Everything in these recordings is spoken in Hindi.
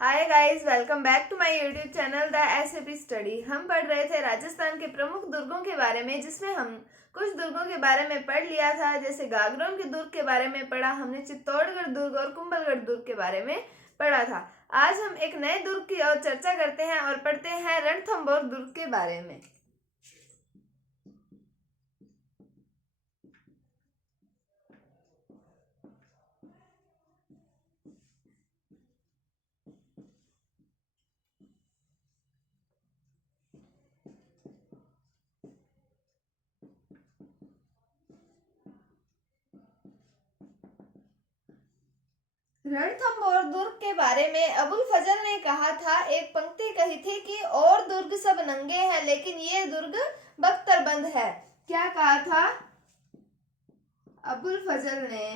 Hi guys, welcome back to my YouTube channel the SAP study. हम पढ़ रहे थे राजस्थान के प्रमुख दुर्गों के बारे में, जिसमें हम कुछ दुर्गों के बारे में पढ़ लिया था। जैसे गागरोन के दुर्ग के बारे में पढ़ा हमने, चित्तौड़गढ़ दुर्ग और कुंभलगढ़ दुर्ग के बारे में पढ़ा था। आज हम एक नए दुर्ग की और चर्चा करते हैं और पढ़ते हैं रणथंभौर दुर्ग के बारे में। रणथंभौर दुर्ग के बारे में अबुल फजल ने कहा था, एक पंक्ति कही थी कि और दुर्ग सब नंगे हैं लेकिन ये दुर्ग बख्तरबंद है। क्या कहा था अबुल फजल ने?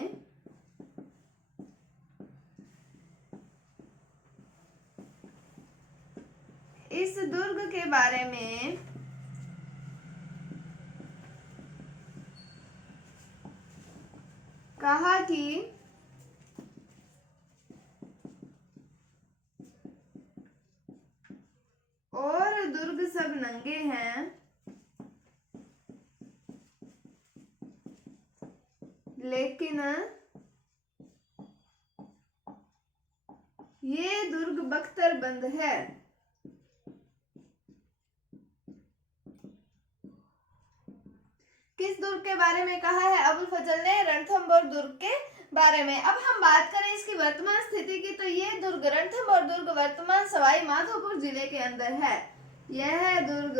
इस दुर्ग के बारे में कहा कि और दुर्ग सब नंगे हैं लेकिन ये दुर्ग बख्तरबंद है। किस दुर्ग के बारे में कहा है अबुल फजल ने? रणथंभौर दुर्ग के बारे में। अब हम बात करें इसकी वर्तमान स्थिति की, तो ये दुर्ग रणथंभौर दुर्ग वर्तमान सवाई माधोपुर जिले के अंदर है। यह दुर्ग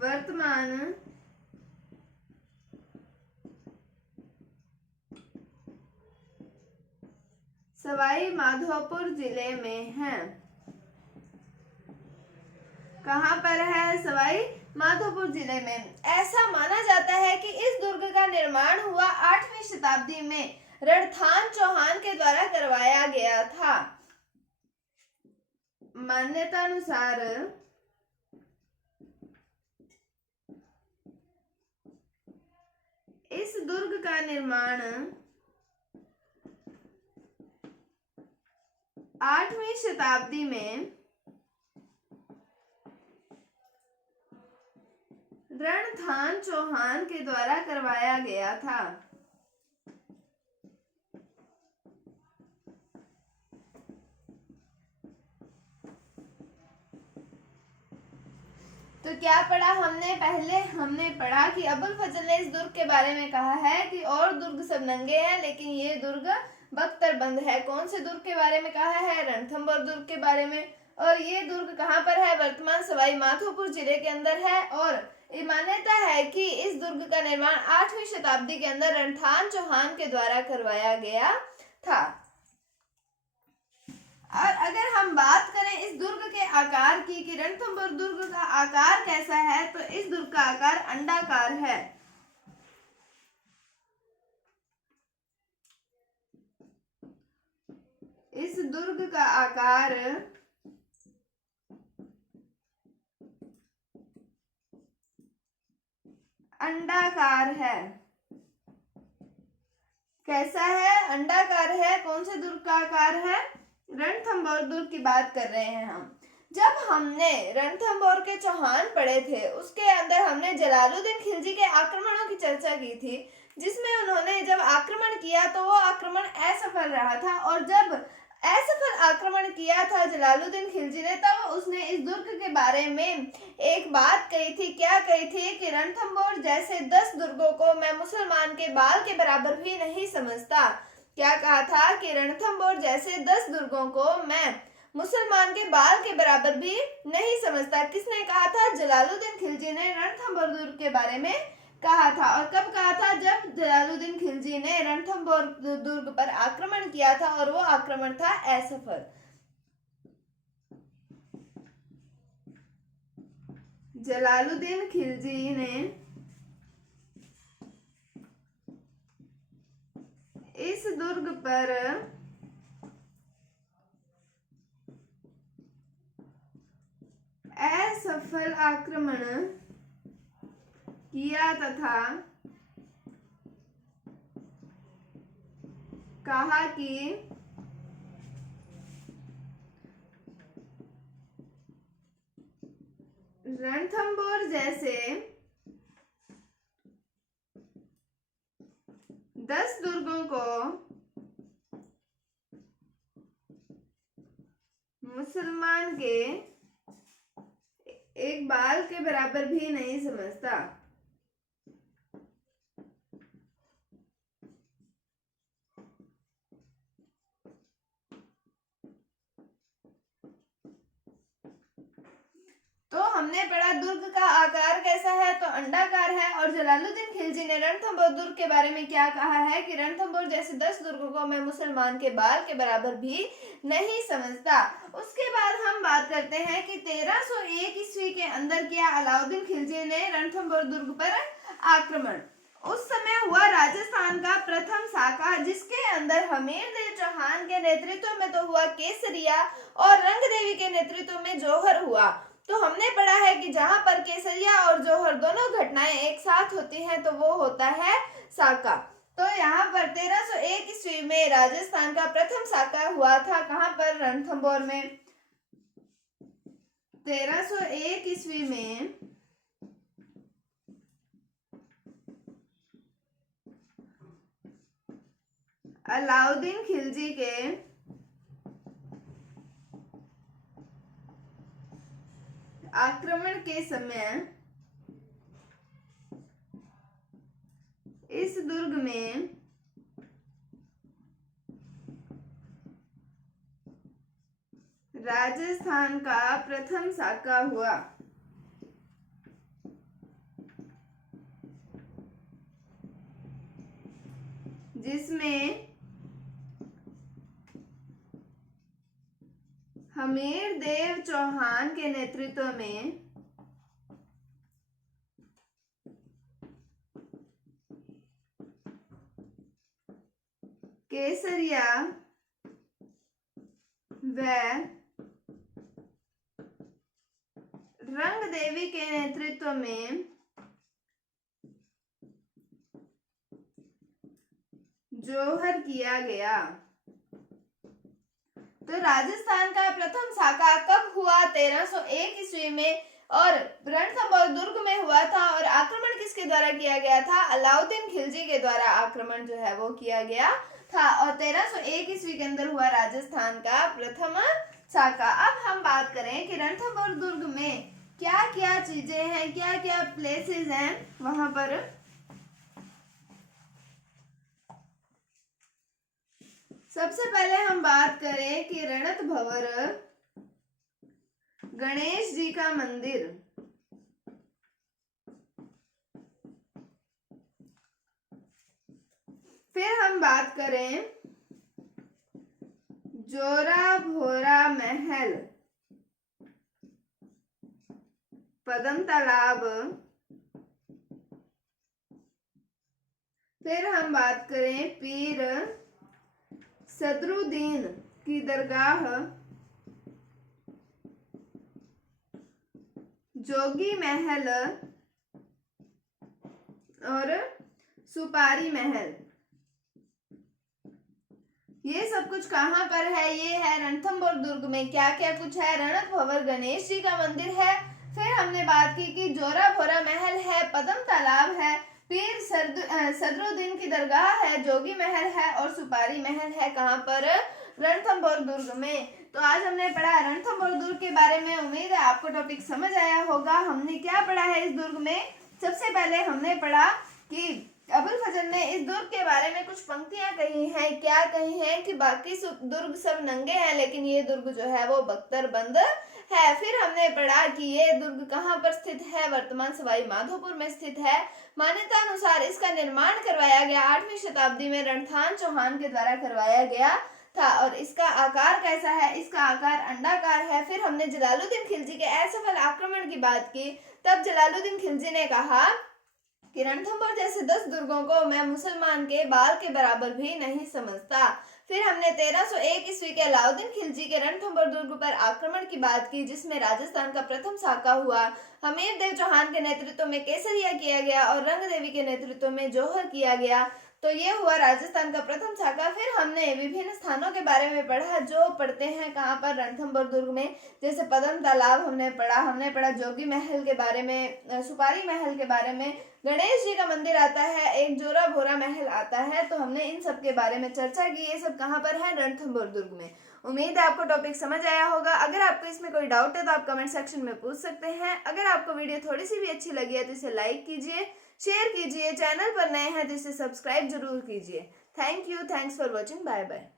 वर्तमान सवाई माधोपुर जिले में है। कहां पर है? सवाई माधोपुर जिले में। ऐसा माना जाता है कि इस दुर्ग का निर्माण हुआ 8वीं शताब्दी में रणथान चौहान के द्वारा करवाया गया था। मान्यता अनुसार इस दुर्ग का निर्माण 8वीं शताब्दी में रणथान चौहान के द्वारा करवाया गया था। तो क्या पढ़ा हमने? पहले हमने पढ़ा कि अबुल फजल ने इस दुर्ग के बारे में कहा है कि और दुर्ग सब नंगे हैं लेकिन ये दुर्ग बख्तरबंद है। कौन से दुर्ग के बारे में कहा है? रणथंभौर दुर्ग के बारे में। और ये दुर्ग कहाँ पर है? वर्तमान सवाई माधोपुर जिले के अंदर है। और मान्यता है कि इस दुर्ग का निर्माण 8वीं शताब्दी के अंदर रणथान चौहान के द्वारा करवाया गया था। और अगर हम बात करें इस दुर्ग के आकार की कि रणथंभौर दुर्ग का आकार कैसा है, तो इस दुर्ग का आकार अंडाकार है। इस दुर्ग का आकार अंडाकार है। कैसा है? अंडाकार है। कौन से दुर्ग का आकार है? रणथंभौर दुर्ग की बात कर रहे हैं हम। जब हमने रणथंभौर के चौहान पढ़े थे, उसके अंदर हमने जलालुद्दीन खिलजी के आक्रमणों की चर्चा की थी, जिसमें उन्होंने जब आक्रमण किया तो वो आक्रमण असफल रहा था। और जब असफल आक्रमण किया था जलालुद्दीन खिलजी ने, तब उसने इस दुर्ग के बारे में एक बात कही थी। क्या कही थी? कि रणथंभौर जैसे 10 दुर्गों को मैं मुसलमान के बाल के बराबर भी नहीं समझता। क्या कहा था? कि रणथंभौर जैसे 10 दुर्गों को मैं मुसलमान के बाल के बराबर भी नहीं समझता। किसने कहा था? जलालुद्दीन खिलजी ने रणथंभौर दुर्ग के बारे में कहा था। और कब कहा था? जब जलालुद्दीन खिलजी ने रणथंभौर दुर्ग पर आक्रमण किया था और वो आक्रमण था असफल। जलालुद्दीन खिलजी ने इस दुर्ग पर असफल आक्रमण किया तथा कहा कि रणथंभौर जैसे 10 दुर्गों को मुसलमान के एक बाल के बराबर भी नहीं समझता। तो हमने पढ़ा दुर्ग का आकार कैसा है, तो अंडाकार है। और जलालुद्दीन खिलजी ने रणथंभौर दुर्ग के बारे में क्या कहा है कि रणथंभौर जैसे 10 दुर्गों को मैं मुसलमान के बाल के बराबर भी नहीं समझता। उसके बाद हम बात करते हैं कि 1301 ईस्वी के अंदर किया अलाउद्दीन खिलजी ने रणथंभौर दुर्ग पर आक्रमण। उस समय हुआ राजस्थान का प्रथम साका, जिसके अंदर हमीरदेव चौहान के नेतृत्व में तो हुआ केसरिया और रंगदेवी के नेतृत्व में जौहर हुआ। तो हमने पढ़ा है कि जहां पर केसरिया और जौहर दोनों घटनाएं एक साथ होती हैं तो वो होता है साका। तो यहाँ पर 1301 ईस्वी में राजस्थान का प्रथम साका हुआ था, कहां पर, रणथंभौर में। 1301 ईस्वी में अलाउद्दीन खिलजी के आक्रमण के समय इस दुर्ग में राजस्थान का प्रथम साका हुआ। जिसमें हमीरदेव चौहान के नेतृत्व में केसरिया व रंगदेवी के नेतृत्व में जौहर किया गया। तो राजस्थान का प्रथम साका कब हुआ, 1301 ईस्वी में, और रणथंभौर दुर्ग में हुआ था। और आक्रमण किसके द्वारा किया गया था, अलाउद्दीन खिलजी के द्वारा आक्रमण जो है वो किया गया था। और 1301 ईस्वी के अंदर हुआ राजस्थान का प्रथम साका। अब हम बात करें कि रणथंभौर दुर्ग में क्या क्या चीजें हैं, क्या क्या प्लेसेस हैं वहां पर। सबसे पहले हम बात करें कि रणथंभौर गणेश जी का मंदिर। फिर हम बात करें जोरा भोरा महल, पद्म तालाब। फिर हम बात करें पीर सदरुद्दीन की दरगाह, जोगी महल और सुपारी महल। ये सब कुछ कहां पर है, ये है रणथंभौर दुर्ग में। क्या क्या कुछ है, रणथंभौर गणेश जी का मंदिर है। फिर हमने बात की कि जोरा भोरा महल है, पद्म तालाब है, पीर सदरुद्दीन की दरगाह है, जोगी महल है और सुपारी महल है। कहां पर, रणथंभौर दुर्ग में। तो आज हमने पढ़ा रणथंभौर दुर्ग के बारे में। उम्मीद है आपको टॉपिक समझ आया होगा। हमने क्या पढ़ा है इस दुर्ग में, सबसे पहले हमने पढ़ा कि अबुल फजल ने इस दुर्ग के बारे में कुछ पंक्तियां कही हैं। क्या कही हैं कि बाकी दुर्ग सब नंगे हैं लेकिन ये दुर्ग जो है वो बख्तर बंद है। फिर हमने पढ़ा कि ये दुर्ग कहाँ पर स्थित है, वर्तमान सवाई माधोपुर में स्थित है। मान्यता अनुसार इसका निर्माण करवाया गया 8वीं शताब्दी में रणथान चौहान के द्वारा करवाया गया था। और इसका आकार कैसा है, इसका आकार अंडाकार है। फिर हमने जलालुद्दीन खिलजी के असफल आक्रमण की बात की। तब जलालुद्दीन खिलजी ने कहा कि रणथंभौर जैसे 10 दुर्गों को मैं मुसलमान के बाल के बराबर भी नहीं समझता। फिर हमने 1301 ईस्वी के अलाउद्दीन खिलजी के रणथंभौर दुर्ग पर आक्रमण की बात की, जिसमें राजस्थान का प्रथम साका हुआ। हमीरदेव चौहान के नेतृत्व में केसरिया किया गया और रंगदेवी के नेतृत्व में जौहर किया गया। तो ये हुआ राजस्थान का प्रथम शाखा। फिर हमने विभिन्न स्थानों के बारे में पढ़ा जो पढ़ते हैं कहाँ पर, रणथंभौर दुर्ग में। जैसे पद्म तालाब हमने पढ़ा जोगी महल के बारे में, सुपारी महल के बारे में, गणेश जी का मंदिर आता है, एक जोरा भोरा महल आता है। तो हमने इन सब के बारे में चर्चा की। ये सब कहाँ पर है? रणथंभौर दुर्ग में। उम्मीद है आपको टॉपिक समझ आया होगा। अगर आपको इसमें कोई डाउट है तो आप कमेंट सेक्शन में पूछ सकते हैं। अगर आपको वीडियो थोड़ी सी भी अच्छी लगी है तो इसे लाइक कीजिए, शेयर कीजिए, चैनल पर नए हैं तो इसे सब्सक्राइब जरूर कीजिए। Thank you, thanks for watching, bye bye.